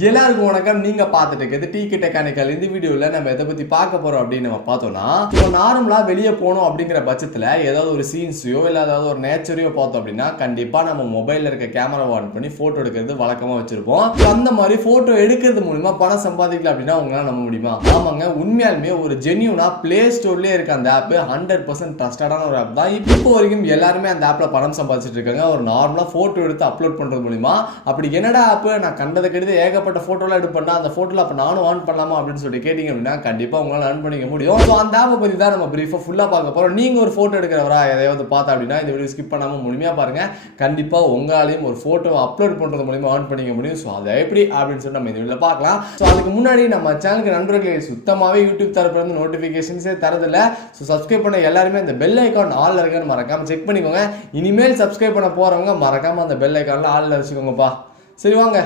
எல்லாருக்கும் வணக்கம். நீங்க பார்த்துட்டு இருக்கிறது டீக்கு டெக்கானிக்கல். இந்த வீடியோல நம்ம எதை பத்தி பார்க்க போறோம் அப்படின்னு நம்ம பார்த்தோம்னா, இப்போ நார்மலா வெளியே போகணும் அப்படிங்கிற பட்சத்துல ஏதாவது ஒரு சீன்ஸையோ இல்லை ஏதாவது ஒரு நேச்சரையோ பார்த்தோம் அப்படின்னா கண்டிப்பா நம்ம மொபைல்ல இருக்க கேமராவை ஆன் பண்ணி போட்டோ எடுக்கிறது வழக்கமா வச்சிருப்போம். அந்த மாதிரி போட்டோ எடுக்கிறது மூலமா பணம் சம்பாதிக்கல அப்படின்னா உங்களால நம்ப முடியுமா? ஆமாங்க, உண்மையாலுமே ஒரு ஜென்யூனா பிளே ஸ்டோர்லயே இருக்க அந்த ஆப் 100% ட்ரஸ்டடான ஒரு ஆப் தான். இப்போ வரைக்கும் எல்லாருமே அந்த ஆப்ல பணம் சம்பாதிச்சிட்டு இருக்காங்க. ஒரு நார்மலா போட்டோ எடுத்து அப்லோட் பண்றது மூலமா. அப்படி என்னடா ஆப், நான் கண்டதை கெடுத்து ஏகப்பட்ட போட்டோலாம் எடுப்பேன்னா அந்த போட்டோல அப்ப நானும் ஆன் பண்ணலாமா அப்படின்னு சொல்லிட்டு கேட்டீங்க அப்படின்னா கண்டிப்பா உங்களால ஆன் பண்ணிக்க முடியும். ஸோ அந்த ஆப்பை பத்தி தான் நம்ம பிரீஃபா ஃபுல்லா பார்க்க போறோம். நீங்க ஒரு போட்டோ எடுக்கிறவரா எதையாவது பார்த்தா அப்படின்னா இந்த வீடியோ ஸ்கிப் பண்ணாம முழுமையா பாருங்க. கண்டிப்பா உங்களாலையும் ஒரு போட்டோ அப்லோட் பண்றது மூலமா ஆன் பண்ணிக்க முடியும். ஸோ அதை எப்படி அப்படின்னு சொல்லி நம்ம இந்த வீடியோல பார்க்கலாம். ஸோ அதுக்கு முன்னாடி நம்ம சேனலுக்கு நண்பர்களே சுத்தமாவே யூடியூப் தரப்புல இருந்து நோட்டிபிகேஷன்ஸே தரதில்ல. ஸோ சப்ஸ்கிரைப் பண்ண எல்லாருமே அந்த பெல் ஐக்கான் ஆல்ல இருக்குன்னு மறக்காம செக் பண்ணிக்கோங்க. இனிமேல் சப்ஸ்கிரைப் பண்ண போறவங்க மறக்காம அந்த பெல் ஐக்கான்ல ஆல்ல வச்சுக்கோங்கப்பா. சரி வாங்க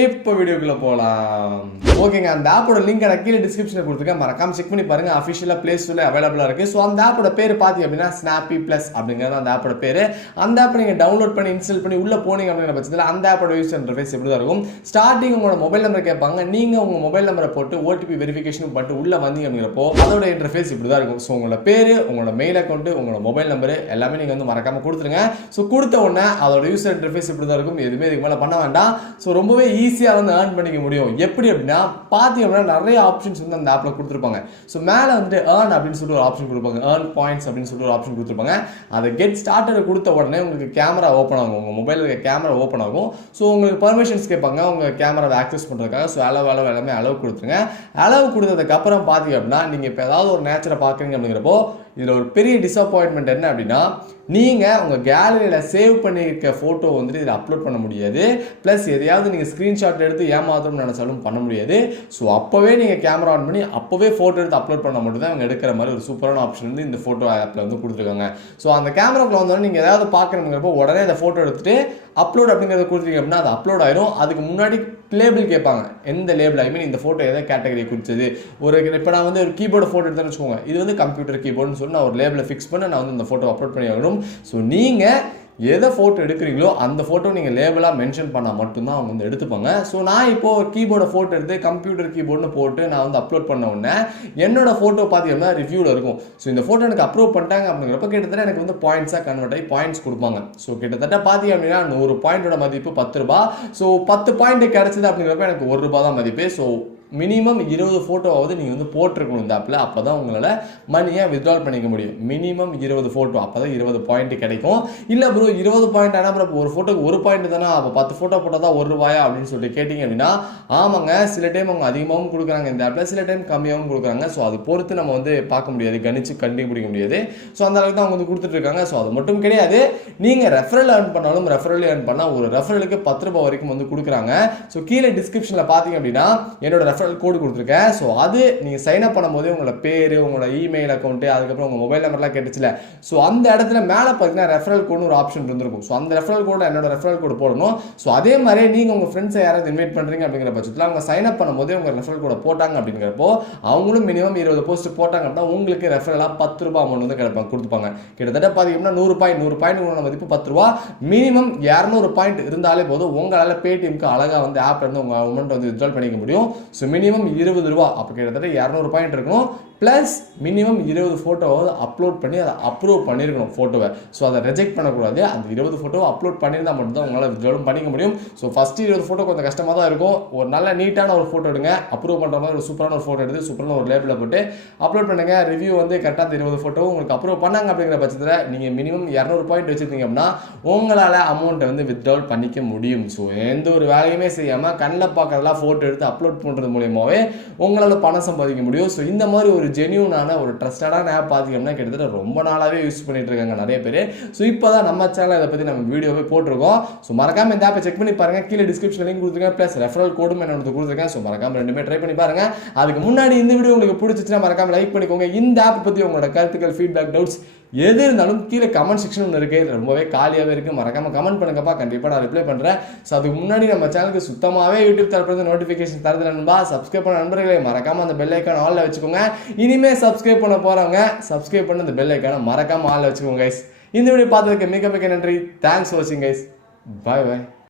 இப்போ வீடியோக்குள்ள போகலாம். ஓகேங்க, அந்த ஆப்போட லிங்க் நான் கீழே டிஸ்கிரிப்ஷனில் கொடுத்துருக்கேன். மறக்காம செக் பண்ணி பாருங்க. அஃபிஷியலாக பிளே ஸ்டோரில் அவைலபிளாக இருக்கு. ஸோ அந்த ஆப்போட பேர் பார்த்தீங்க அப்படின்னா ஸ்னாப்பி ப்ளஸ் அப்படிங்கிறது அந்த ஆப்போட பேர். அந்த ஆப்பை நீங்கள் டவுன்லோட் பண்ணி இன்ஸ்டால் பண்ணி உள்ள போனீங்க அப்படிங்கிற பட்சத்தில் அந்த ஆப்போட யூஸ் இன்டர்ஃபேஸ் எப்படி தான் இருக்கும். ஸ்டார்டிங் உங்களோட மொபைல் நம்பர் கேட்பாங்க. நீங்கள் உங்கள் மொபைல் நம்பரை போட்டு ஓடிபி வெரிஃபிகேஷன் பண்ணிட்டு உள்ள வந்தீங்க அப்படிங்கிறப்போ அதோட இன்டர்ஃபேஸ் இப்படி தான் இருக்கும். ஸோ உங்களோட பேர், உங்களோட மெயில் அக்கௌண்ட், உங்களோட மொபைல் நம்பர் எல்லாமே நீங்கள் வந்து மறக்காம கொடுத்துருங்க. ஸோ கொடுத்த உடனே அதோட யூசர் இன்டர்ஃபேஸ் இப்படி தான் இருக்கும். எதுவுமே இதுக்கு மேலே பண்ண வேண்டாம். ஸோ ரொம்பவே ஈஸியாக வந்து ஏர்ன் பண்ணிக்க முடியும். எப்படி அப்படின்னா பார்த்தீங்க அப்படின்னா நிறைய ஆப்ஷன்ஸ் வந்து அந்த ஆப்ல கொடுத்துருப்பாங்க. ஸோ மேலே வந்துட்டு ஏர்ன் அப்படின்னு சொல்லிட்டு ஒரு ஆப்ஷன் கொடுப்பாங்க. ஏர்ன் பாயிண்ட்ஸ் அப்படின்னு சொல்லிட்டு ஒரு ஆப்ஷன் கொடுத்துருப்பாங்க. அதை கெட் ஸ்டார்டட் கொடுத்த உடனே உங்களுக்கு கேமரா ஓப்பன் ஆகும். உங்கள் மொபைலில் இருக்க கேமரா ஓப்பன் ஆகும். ஸோ உங்களுக்கு பர்மிஷன்ஸ் கேட்பாங்க உங்கள் கேமராவை ஆக்சஸ் பண்ணுறதுக்காக. ஸோ அளவு எல்லாமே அளவு கொடுத்துருங்க. அளவு கொடுத்ததுக்கு அப்புறம் பார்த்தீங்க அப்படின்னா நீங்கள் இப்போ ஏதாவது ஒரு நேச்சரை பார்க்குறீங்க அப்படிங்கிறப்போ இதில் ஒரு பெரிய டிசப்பாயின்மெண்ட் என்ன அப்படின்னா நீங்கள் உங்கள் கேலரியில் சேவ் பண்ணியிருக்க ஃபோட்டோ வந்துட்டு இதில் அப்லோட் பண்ண முடியாது. ப்ளஸ் எதையாவது நீங்கள் ஸ்க்ரீன்ஷாட் எடுத்து ஏமாற்றணும்னு நினச்சாலும் பண்ண முடியாது. ஸோ அப்போவே நீங்கள் கேமரா ஆன் பண்ணி அப்போவே ஃபோட்டோ எடுத்து அப்லோட் பண்ண மட்டும் தான் அவங்க எடுக்கிற மாதிரி ஒரு சூப்பரான ஆப்ஷன் வந்து இந்த ஃபோட்டோ ஆப்பில் வந்து கொடுத்துருக்காங்க. ஸோ அந்த கேமராக்குள்ள வந்தோடனே நீங்கள் ஏதாவது பார்க்கணுங்கிறப்போ உடனே அந்த ஃபோட்டோ எடுத்துகிட்டு அப்லோட் அப்படிங்கிறத கொடுத்தீங்க அப்படின்னா அது அப்லோட் ஆயிரும். அதுக்கு முன்னாடி லேபிள் கேட்பாங்க. எந்த லேபிள், ஐ மீன் இந்த ஃபோட்டோ எதை கேட்டகரி குறிச்சது. ஒரு இப்போ நான் வந்து ஒரு கீபோர்டு ஃபோட்டோ எடுத்தேன்னு வச்சுக்கோங்க. இது வந்து கம்ப்யூட்டர் கீபோர்டுன்னு சொல்லி நான் ஒரு லேபிளை ஃபிக்ஸ் பண்ணி நான் வந்து இந்த ஃபோட்டோ அப்லோட் பண்ணி ஆகணும். ஸோ நீங்கள் எதை ஃபோட்டோ எடுக்கிறீங்களோ அந்த ஃபோட்டோ நீங்கள் லேபிளாக மென்ஷன் பண்ணால் மட்டும்தான் அவங்க வந்து எடுத்துப்பாங்க. ஸோ நான் இப்போது ஒரு கீபோர்டை ஃபோட்டோ எடுத்து கம்ப்யூட்டர் கீபோர்டுன்னு போட்டு நான் வந்து அப்லோட் பண்ண உடனே என்னோட ஃபோட்டோ பார்த்தீங்கன்னா ரிவ்யூவில் இருக்கும். ஸோ இந்த ஃபோட்டோ எனக்கு அப்ரூவ் பண்ணிட்டாங்க அப்படிங்கிறப்ப கிட்டத்தட்ட எனக்கு வந்து பாயிண்ட்ஸாக கன்வெர்ட் ஆகி பாயிண்ட்ஸ் கொடுப்பாங்க. ஸோ கிட்டத்தட்ட பார்த்தீங்க அப்படின்னா 100 பாயிண்டோட மதிப்பு 10 ரூபா. ஸோ 10 பாயிண்ட் கிடைச்சது அப்படிங்கிறப்ப எனக்கு 1 ரூபா தான் மதிப்பு. ஸோ மினிமம் 20 ஃபோட்டோவாவது நீங்கள் வந்து போட்டிருக்கணும் இந்த ஆப்பில். அப்போ தான் உங்களால் மணியை வித்ட்ரால் பண்ணிக்க முடியும். மினிமம் 20 ஃபோட்டோ, அப்போ தான் 20 பாயிண்ட் கிடைக்கும். இல்லை ப்ரோ 20 பாயிண்ட் ஆனால் அப்புறம் ஒரு ஃபோட்டோக்கு 1 பாயிண்ட் தானே, அப்போ 10 ஃபோட்டோ போட்டால் தான் 1 ரூபாயா அப்படின்னு சொல்லிட்டு கேட்டிங்க அப்படின்னா ஆமாங்க, சில டைம் அவங்க அதிகமாகவும் கொடுக்குறாங்க இந்த ஆப்பில், சில டைம் கம்மியாகவும் கொடுக்குறாங்க. ஸோ அது பொறுத்து நம்ம வந்து பார்க்க முடியாது, கணிச்சு கண்டுபிடிக்க முடியாது. ஸோ அந்த அளவுக்கு தான் அவங்க வந்து கொடுத்துட்ருக்காங்க. ஸோ அது மட்டும் கிடையாது, நீங்கள் ரெஃபரல் ஏர்ன் பண்ணாலும் ரெஃபரல் ஏர்ன் பண்ணால் ஒரு ரெஃபரலுக்கு 10 ரூபாய் வரைக்கும் வந்து கொடுக்குறாங்க. ஸோ கீழே டிஸ்கிரிப்ஷனில் பார்த்தீங்க அப்படின்னா என்னோட ரெஃபரல் கோடு கொடுத்துருக்கேன். ஸோ அது நீங்கள் சைன் அப் பண்ணும்போது உங்களோட பேர், உங்களோட இமெயில் அக்கௌண்ட், அதுக்கப்புறம் உங்கள் மொபைல் நம்பர்லாம் கேட்டுச்சுல. ஸோ அந்த இடத்துல மேலே பார்த்தீங்கன்னா ரெஃபரல் கோடு ஒரு ஆப்ஷன் இருந்திருக்கும். ஸோ அந்த ரெஃபரல் கோடு என்னோட ரெஃபரல் கோடு போடணும். ஸோ அதே மாதிரி நீங்கள் உங்கள் ஃப்ரெண்ட்ஸை யாராவது இன்வைட் பண்ணுறீங்க அப்படிங்கிற பட்சத்தில் அவங்க சைன் அப் பண்ணும்போது உங்கள் ரெஃபரல் கோட போட்டாங்க அப்படிங்கிறப்போ அவங்களும் மினிமம் 20 போஸ்ட் போட்டாங்க அப்படின்னா உங்களுக்கு ரெஃபரலாக 10 ரூபாய் அமௌண்ட் வந்து கொடுத்துப்பாங்க. கிட்டத்தட்ட பார்த்தீங்கன்னா 100 பாயிண்ட் உங்களோட மதிப்பு 10 ரூபா. மினிமம் 200 பாயிண்ட் இருந்தாலே போதும் உங்களால் பேடிஎம்க்கு அழகாக வந்து ஆப்ல இருந்து உங்கள் அமௌண்ட் வந்து வித்ட்ரால் பண்ணிக்க முடியும். ஸோ மினிமம் 20 ரூபா, அப்போ கிட்டத்தட்ட 200 பாயிண்ட் இருக்கணும். ப்ளஸ் மினிமம் 20 ஃபோட்டோவாவது அப்லோட் பண்ணி அதை அப்ரூவ் பண்ணியிருக்கணும் ஃபோட்டோவை. ஸோ அதை ரிஜெக்ட் பண்ணக்கூடாது. அந்த 20 ஃபோட்டோவை அப்லோட் பண்ணியிருந்தால் மட்டும்தான் உங்களால் வித்ட்ராலும் பண்ணிக்க முடியும். ஸோ ஃபஸ்ட்டு 20 ஃபோட்டோ கொஞ்சம் கஷ்டமாக தான் இருக்கும். ஒரு நல்ல நீட்டான ஒரு ஃபோட்டோ எடுங்க, அப்ரூவ் பண்ணுற மாதிரி ஒரு சூப்பரான ஒரு ஃபோட்டோ எடுத்து சூப்பரான ஒரு லேபிளில் போட்டு அப்லோட் பண்ணுங்க. ரிவ்யூ வந்து கரெக்டாக அந்த 20 ஃபோட்டோ உங்களுக்கு அப்ரூவ் பண்ணாங்க அப்படிங்கிற பட்சத்தில் நீங்கள் மினிமம் 200 பாயிண்ட் வச்சுருந்தீங்க அப்படின்னா உங்களால் அமௌண்ட்டை வந்து வித்ட்ரால் பண்ணிக்க முடியும். ஸோ எந்த ஒரு வேலையுமே செய்யாமல் கண்ணில் பார்க்கறதெல்லாம் ஃபோட்டோ எடுத்து அப்லோட் பண்ணுறது மூலியமாகவே உங்களால் பணம் சம்பாதிக்க முடியும். ஸோ இந்த மாதிரி ஒரு ஜென்யூனான ஒரு ட்ரஸ்டடான ஆப் பார்த்தீங்கன்னா கிட்டத்தட்ட ரொம்ப நாளாகவே யூஸ் பண்ணிட்டு இருக்காங்க நிறைய பேர். ஸோ இப்போ தான் நம்ம சேனல் இதை பற்றி நம்ம வீடியோவே போட்டிருக்கோம். ஸோ மறக்காம இந்த ஆப்பை செக் பண்ணி பாருங்க. கீழே டிஸ்கிரிப்ஷன் லிங்க் கொடுத்துருக்கேன், ப்ளஸ் ரெஃபரல் கோடும் என்ன கொடுத்துருக்கேன். ஸோ மறக்காம ரெண்டுமே ட்ரை பண்ணி பாருங்க. அதுக்கு முன்னாடி இந்த வீடியோ உங்களுக்கு பிடிச்சிச்சுன்னா மறக்காம லைக் பண்ணிக்கோங்க. இந்த ஆப் பற்றி உங்களோட கருத்துக்கள், ஃபீட்பேக், டவுட்ஸ் எது இருந்தாலும் கீழே கமெண்ட் செக்ஷன் ஒன்று இருக்குது, ரொம்பவே காலியாகவே இருக்குது. மறக்காமல் கமெண்ட் பண்ணுங்கப்பா, கண்டிப்பாக நான் ரிப்ளை பண்ணுறேன். ஸோ அதுக்கு முன்னாடி நம்ம சேனலுக்கு சுத்தமாகவே யூடியூப் தரப்பு நோட்டிஃபிகேஷன் தரதுல நண்பா. சப்ஸ்கிரைப் பண்ண நண்பர்களே மறக்காமல் அந்த பெல் ஐக்கான ஆலில் வச்சுக்கோங்க. இனிமேல் சப்ஸ்கிரைப் பண்ண போகிறவங்க சப்ஸ்கிரைப் பண்ண அந்த பெல் ஐக்கான மறக்காமல் ஆலில் வச்சுக்கோங்க கைஸ். இந்த வீடியோ பார்த்ததுக்கு மிக மிக நன்றி. தேங்க்ஸ் ஃபார் வாட்சிங் கைஸ். பாய் பாய்.